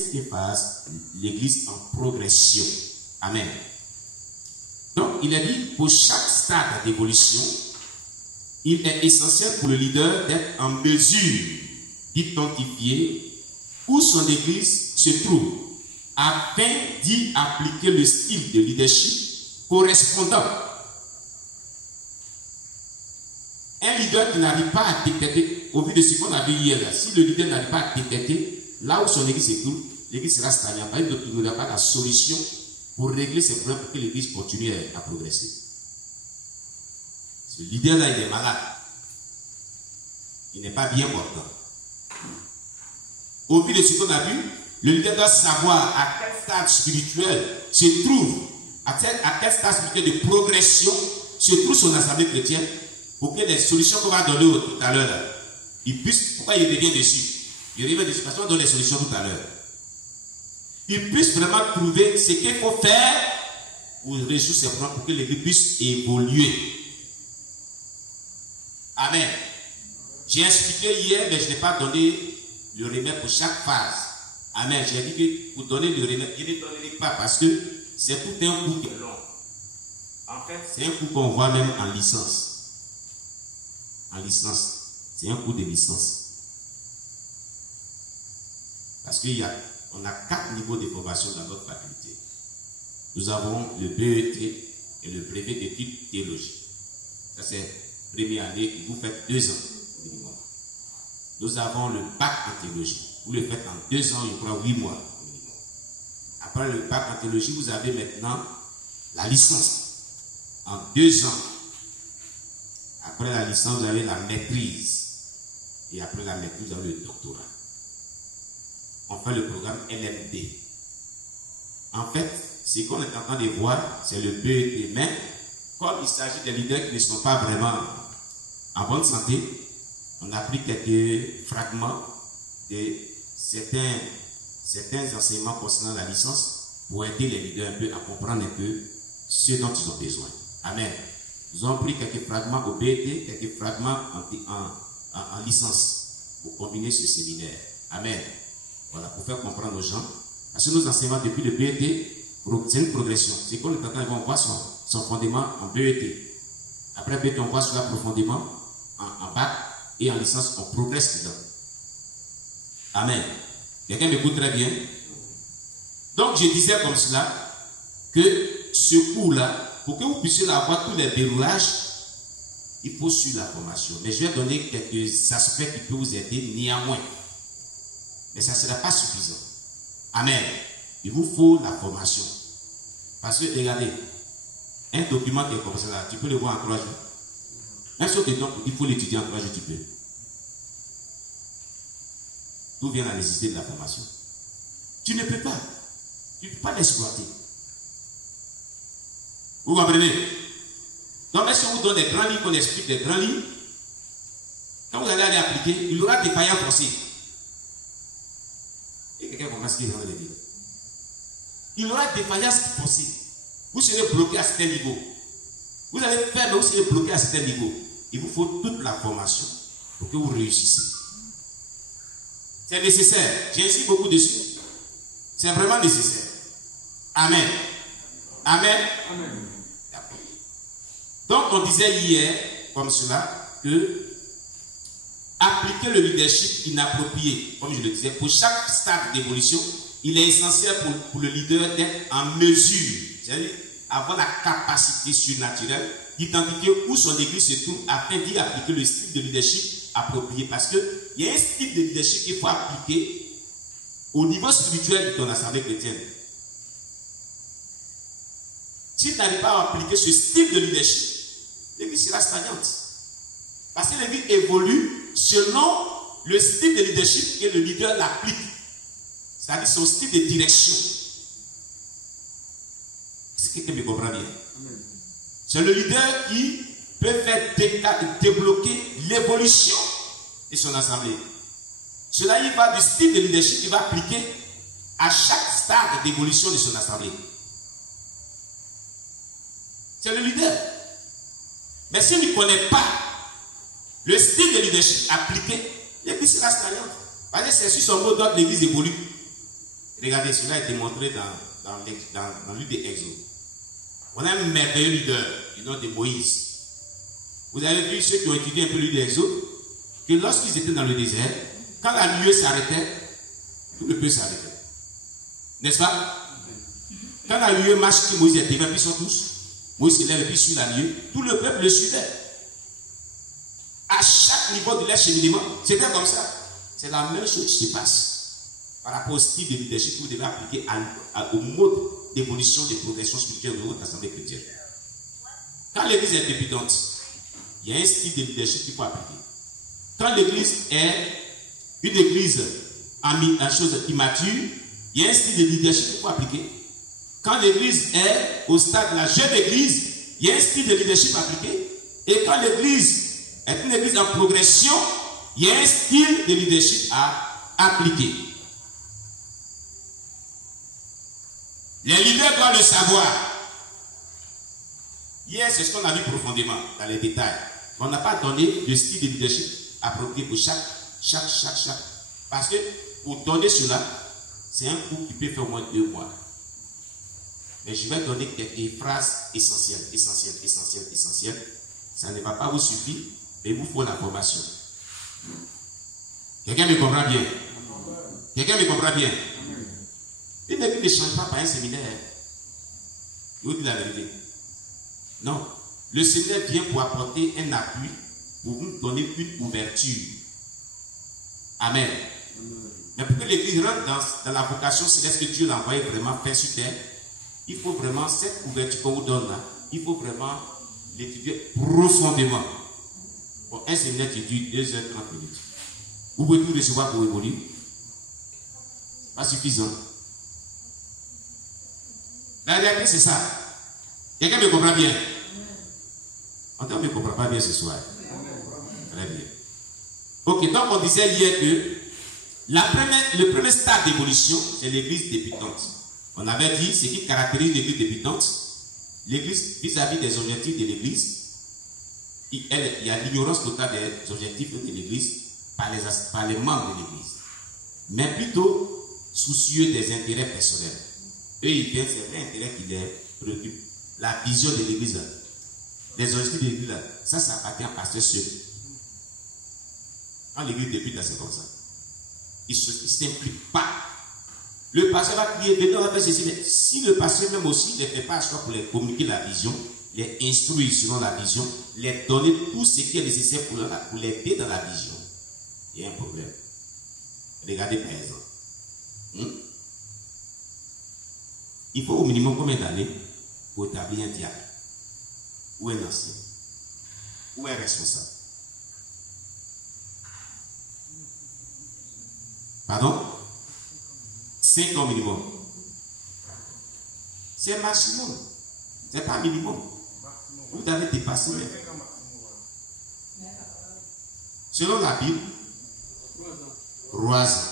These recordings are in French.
cette phase, l'église en progression. Amen. Donc, il a dit, pour chaque stade d'évolution, il est essentiel pour le leader d'être en mesure d'identifier où son église se trouve, afin d'y appliquer le style de leadership correspondant. Un leader qui n'arrive pas à détecter, au vu de ce qu'on a vu hier, là, si le leader n'arrive pas à détecter là où son église se trouve, l'église sera stagnante. Il n'aura pas la solution pour régler ces problèmes pour que l'église continue à progresser. Ce leader-là, il est malade. Il n'est pas bien portant. Au vu de ce qu'on a vu, le leader doit savoir à quel stade spirituel se trouve, à quel stade spirituel de progression se trouve son assemblée chrétienne, pour que les solutions qu'on va donner tout à l'heure, il puisse, pourquoi il revient dessus? Il revient dessus parce qu'on donne les solutions tout à l'heure. Il puisse vraiment trouver ce qu'il faut faire pour résoudre ces problèmes, pour que l'église puisse évoluer. Amen. J'ai expliqué hier, mais je n'ai pas donné le remède pour chaque phase. Amen. J'ai dit que pour donner le remède, je ne donnerai pas parce que c'est tout un cours qui est long. En fait, c'est un cours qu'on voit même en licence. En licence. C'est un cours de licence. Parce qu'on a 4 niveaux de formation dans notre faculté. Nous avons le BET et le brevet d'études théologiques. Ça, c'est première année. Vous faites 2 ans minimum. Nous avons le bac en théologie. Vous le faites en 2 ans, je crois 8 mois minimum. Après le bac en théologie, vous avez maintenant la licence en 2 ans. Après la licence, vous avez la maîtrise. Et après la maîtrise, vous avez le doctorat. On fait le programme LMD. En fait, ce qu'on est en train de voir, c'est le BET. Mais comme il s'agit des leaders qui ne sont pas vraiment en bonne santé, on a pris quelques fragments de certains enseignements concernant la licence pour aider les leaders un peu à comprendre un peu ce dont ils ont besoin. Amen. Nous avons pris quelques fragments au BET, quelques fragments en licence pour combiner ce séminaire. Amen. Voilà, pour faire comprendre aux gens. Parce que nos enseignements depuis le BET, c'est une progression. C'est qu'on est en train de voir son fondement en BET. Après BET, on voit cela profondément en bac et en licence, on progresse dedans. Amen. Quelqu'un m'écoute très bien. Donc, je disais comme cela que ce cours-là, pour que vous puissiez avoir tous les déroulages, il faut suivre la formation. Mais je vais donner quelques aspects qui peuvent vous aider néanmoins. Mais ça ne sera pas suffisant. Amen. Il vous faut la formation. Parce que, regardez, un document qui est comme ça, tu peux le voir en 3 jours. Même si il faut l'étudier en 3 jours, tu peux. D'où vient la nécessité de la formation? Tu ne peux pas. Tu ne peux pas l'exploiter. Vous comprenez? Donc, même si on vous donne des grands livres, qu'on explique des grands livres, quand vous allez aller appliquer, il y aura des païens forcés. Et quelqu'un comprend ce qu'il est en train de dire. Il y aura des faillances forcées. Vous serez bloqué à certains niveaux. Vous allez faire, mais vous serez bloqué à certains niveaux. Il vous faut toute la formation pour que vous réussissiez. C'est nécessaire. J'insiste beaucoup dessus. C'est vraiment nécessaire. Amen. Amen. Amen. Donc, on disait hier, comme cela, que appliquer le leadership inapproprié, comme je le disais, pour chaque stade d'évolution, il est essentiel pour le leader d'être en mesure, c'est-à-dire avoir la capacité surnaturelle d'identifier où son église se trouve afin d'y appliquer le style de leadership approprié. Parce qu'il y a un style de leadership qu'il faut appliquer au niveau spirituel de ton assemblée chrétienne. Si tu n'arrives pas à appliquer ce style de leadership, l'église sera stagnante. Parce que l'église évolue selon le style de leadership que le leader l'applique. C'est-à-dire son style de direction. Est-ce que quelqu'un me comprend bien? C'est le leader qui peut faire débloquer l'évolution de son assemblée. Cela y va du style de leadership qu'il va appliquer à chaque stade d'évolution de son assemblée. C'est le leader. Mais s'il ne connaît pas le style de leadership appliqué, l'église sera stagnante. Parce que c'est sur son mot d'ordre, l'église évolue. Regardez, cela est démontré dans le livre des Exodes. On a un merveilleux leader du nom de Moïse. Vous avez vu ceux qui ont étudié un peu le livre des Exodes, que lorsqu'ils étaient dans le désert, quand la nuée s'arrêtait, tout le peuple s'arrêtait. N'est-ce pas? Quand la nuée marche, que Moïse est devant, puis ils sont tous. Moïse se lève et puis suit la nuée. Tout le peuple le suivait. À chaque niveau de leur cheminement, c'était comme ça. C'est la même chose qui se passe par rapport au style de leadership que vous devez appliquer au mode d'évolution, de progression spirituelle de votre assemblée chrétienne. Quand l'église est débutante, il y a un style de leadership qu'il faut appliquer. Quand l'église est une église en chose immature, il y a un style de leadership qu'il faut appliquer. Quand l'église est au stade de la jeune église, il y a un style de leadership appliqué. Et quand l'église est une église en progression, il y a un style de leadership à appliquer. Les leaders doivent le savoir. Hier, c'est ce qu'on a vu profondément dans les détails. On n'a pas donné le style de leadership approprié pour chaque. Parce que pour donner cela, c'est un cours qui peut faire au moins 2 mois. Mais je vais donner quelques phrases essentielles. Ça ne va pas vous suffire, mais il vous faut la formation. Quelqu'un me comprend bien? Quelqu'un me comprend bien? Une église ne change pas par un séminaire. Je vous dis la vérité. Non. Le séminaire vient pour apporter un appui, pour vous donner une ouverture. Amen. Mais pour que l'église rentre dans la vocation céleste que Dieu l'a envoyé vraiment faire sur terre, il faut vraiment, cette ouverture qu'on vous donne là, il faut vraiment l'étudier profondément. Bon, un séminaire qui dure 2h30 minutes. Vous pouvez tout recevoir pour évoluer. Pas suffisant. La réalité, c'est ça. Quelqu'un me comprend bien? On ne me comprend pas bien ce soir. Très bien. Ok, donc on disait hier que le premier stade d'évolution, c'est l'église débutante. On avait dit ce qui caractérise l'église débutante. L'église, vis-à-vis des objectifs de l'église, il y a l'ignorance totale des objectifs de l'église par les membres de l'église. Mais plutôt soucieux des intérêts personnels. Eux, ils viennent, c'est vrai intérêt qui les préoccupe. La vision de l'église, les objectifs de l'église, ça appartient à pasteur seul. Quand l'église débute, là, c'est comme ça. Il ne s'implique pas. Le pasteur va crier, venez, on va faire ceci. Mais si le pasteur même aussi ne fait pas choix pour les communiquer la vision, les instruire selon la vision, les donner tout ce qui est nécessaire pour les aider dans la vision, il y a un problème. Regardez par exemple. Il faut au minimum combien d'années pour établir un diacre, ou un ancien, ou un responsable? Pardon? 5 ans minimum. C'est maximum. C'est pas minimum. Vous avez dépassé. Selon la Bible, 3 ans.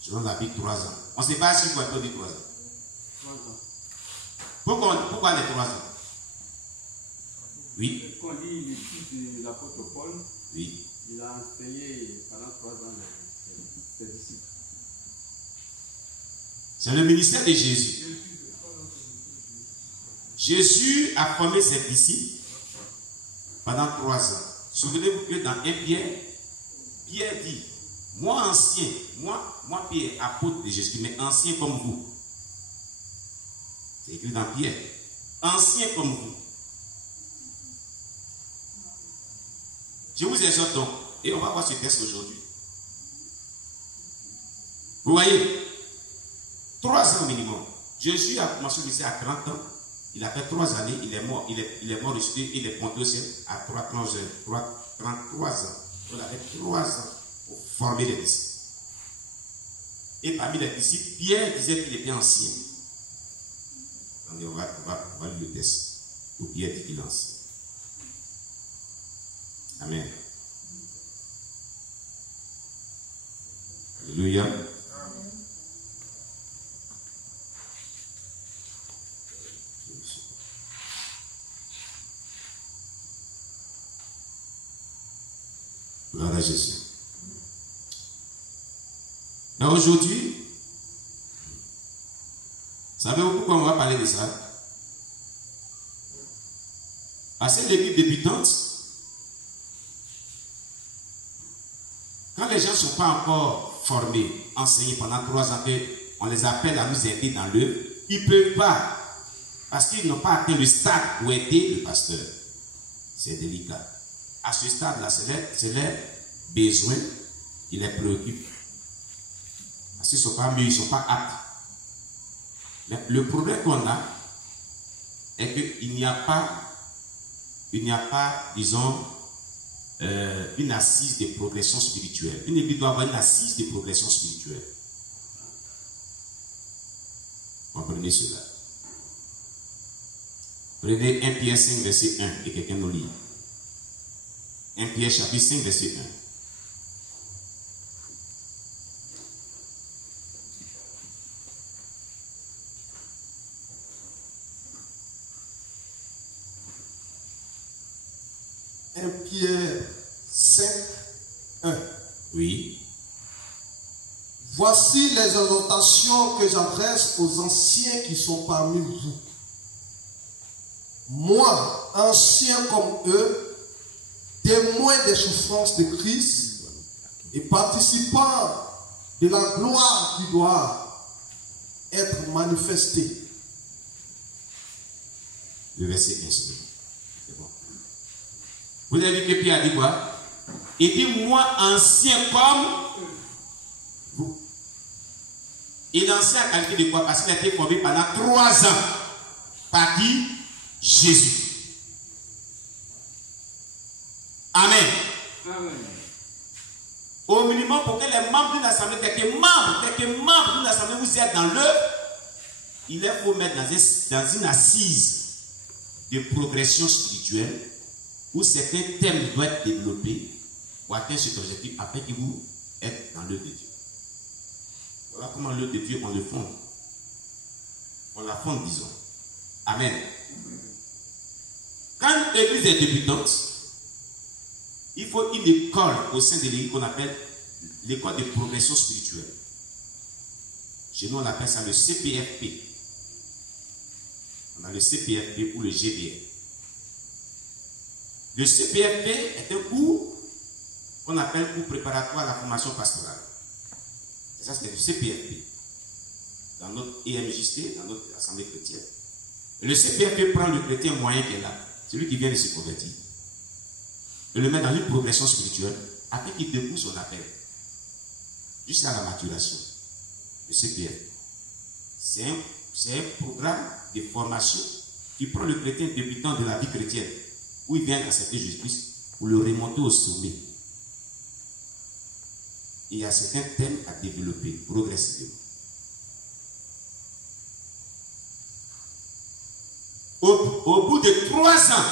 Selon la Bible, 3 ans. On ne sait pas si quoi on dit 3 ans. 3 ans. Pourquoi les 3 ans? Oui. Quand on lit l'étude de l'apôtre Paul, oui. Il a enseigné pendant 3 ans ses disciples. C'est le ministère de Jésus. Jésus a formé ses disciples pendant 3 ans. Souvenez-vous que dans 1 Pierre, Pierre dit, moi ancien, moi Pierre, apôtre de Jésus, mais ancien comme vous. C'est écrit dans Pierre. Ancien comme vous. Je vous exhorte donc, et on va voir ce texte aujourd'hui. Vous voyez, 3 ans minimum. Jésus a commencé ici à 30 ans. Il a fait 3 années, il est mort, il est mort ressuscité, il est monté au ciel à 33 ans. Il avait 3 ans pour former les disciples. Et parmi les disciples, Pierre disait qu'il était ancien. On va lire le texte où Pierre dit qu'il est ancien. Amen. Alléluia. Amen. Gloire à Jésus. Mais aujourd'hui, savez-vous pourquoi on va parler de ça? Parce que l'équipe débutante, quand les gens ne sont pas encore formés, enseignés pendant 3 ans, on les appelle à nous aider dans l'œuvre, ils ne peuvent pas. Parce qu'ils n'ont pas atteint le stade où était le pasteur. C'est délicat. À ce stade-là, c'est les besoins qui les préoccupent. Parce qu'ils ne sont pas mieux, ils ne sont pas aptes. Mais le problème qu'on a est qu'il n'y a pas, disons, une assise de progression spirituelle. Une église doit avoir une assise de progression spirituelle. Comprenez cela. Prenez 1 Pierre 5, verset 1, et quelqu'un nous lit. 1 Pierre chapitre 5, verset 1. Pierre 5, 1. Oui. Voici les exhortations que j'adresse aux anciens qui sont parmi vous. Moi, ancien comme eux, témoin des souffrances de Christ et participant de la gloire qui doit être manifestée. Le verset 1, c'est bon. Vous avez vu que Pierre a dit quoi? Il dit, moi, ancien comme vous. Il est ancien à qualité de quoi? Parce qu'il a été formé pendant 3 ans. Par qui? Jésus. Amen. Amen. Au minimum, pour que les membres d'une assemblée, quelques membres d'une assemblée, vous êtes dans l'œuvre, il faut mettre dans une assise de progression spirituelle où certains thèmes doivent être développés pour atteindre cet objectif afin que vous êtes dans l'œuvre de Dieu. Voilà comment l'œuvre de Dieu, on le fonde. On la fonde, disons. Amen. Quand l'église est débutante, il faut une école au sein de l'église qu'on appelle l'école de progression spirituelle. Chez nous, on appelle ça le CPFP. On a le CPFP ou le GBR. Le CPFP est un cours qu'on appelle cours préparatoire à la formation pastorale. Et ça, c'est le CPFP. Dans notre EMJC, dans notre assemblée chrétienne. Et le CPFP prend le chrétien moyen qui est là, celui qui vient de se convertir, et le met dans une progression spirituelle afin qu'il découvre son appel jusqu'à la maturation. Le CPFP. C'est un programme de formation qui prend le chrétien débutant de la vie chrétienne, où il vient d'accepter Jésus-Christ, pour le remonter au sommet. Et il y a certains thèmes à développer progressivement. Au bout de 3 ans,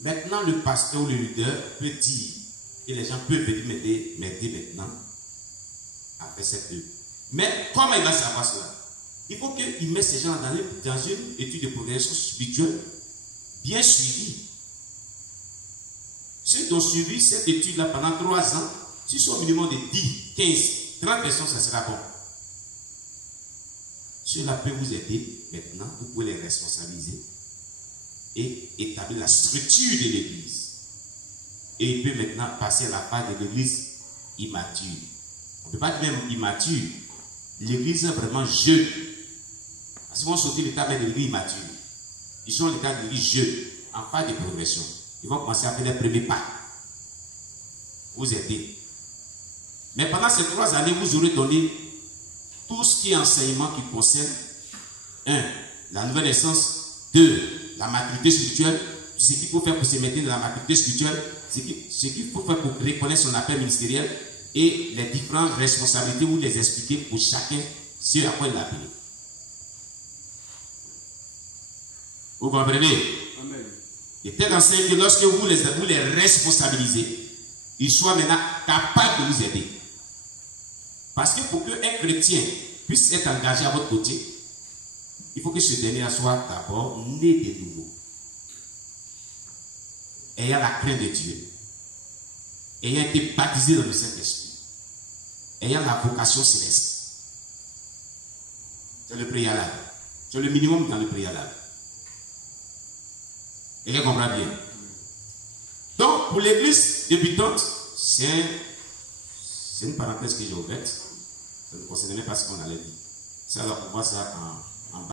maintenant le pasteur ou le leader peut dire que les gens peuvent venir m'aider maintenant à faire cette œuvre. Mais comment il va savoir cela? Il faut qu'il mette ces gens dans une étude de progression spirituelle bien suivie. Ceux qui ont suivi cette étude-là pendant 3 ans, s'ils sont au minimum de 10, 15, 30 personnes, ça sera bon. Cela peut vous aider maintenant, vous pouvez les responsabiliser et établir la structure de l'église. Et il peut maintenant passer à la phase de l'église immature. On ne peut pas dire même immature. L'église est vraiment jeune. Parce qu'ils vont sauter l'état de l'église immature. Ils sont l'état de l'église jeune, en phase de progression. Ils vont commencer à faire les premiers pas. Vous aider. Mais pendant ces 3 années, vous aurez donné tout ce qui est enseignement qui concerne 1. La nouvelle naissance. 2. La maturité spirituelle. Ce qu'il faut faire pour se mettre dans la maturité spirituelle. Ce qu'il faut faire pour reconnaître son appel ministériel. Et les différentes responsabilités, vous les expliquer pour chacun ce à quoi il a appelé. Vous comprenez? Amen. Et tel enseigne que lorsque vous les responsabilisez, ils soient maintenant capables de vous aider. Parce que pour qu'un chrétien puisse être engagé à votre côté, il faut que ce dernier soit d'abord né de nouveau. Ayant la crainte de Dieu. Ayant été baptisé dans le Saint-Esprit. ayant la vocation céleste. C'est le préalable. C'est le minimum dans le préalable. Et elle comprend bien. Donc, pour l'église débutante, c'est une parenthèse que j'ai ouverte. Ça ne concernait pas ce qu'on allait dire. Ça, on voit ça en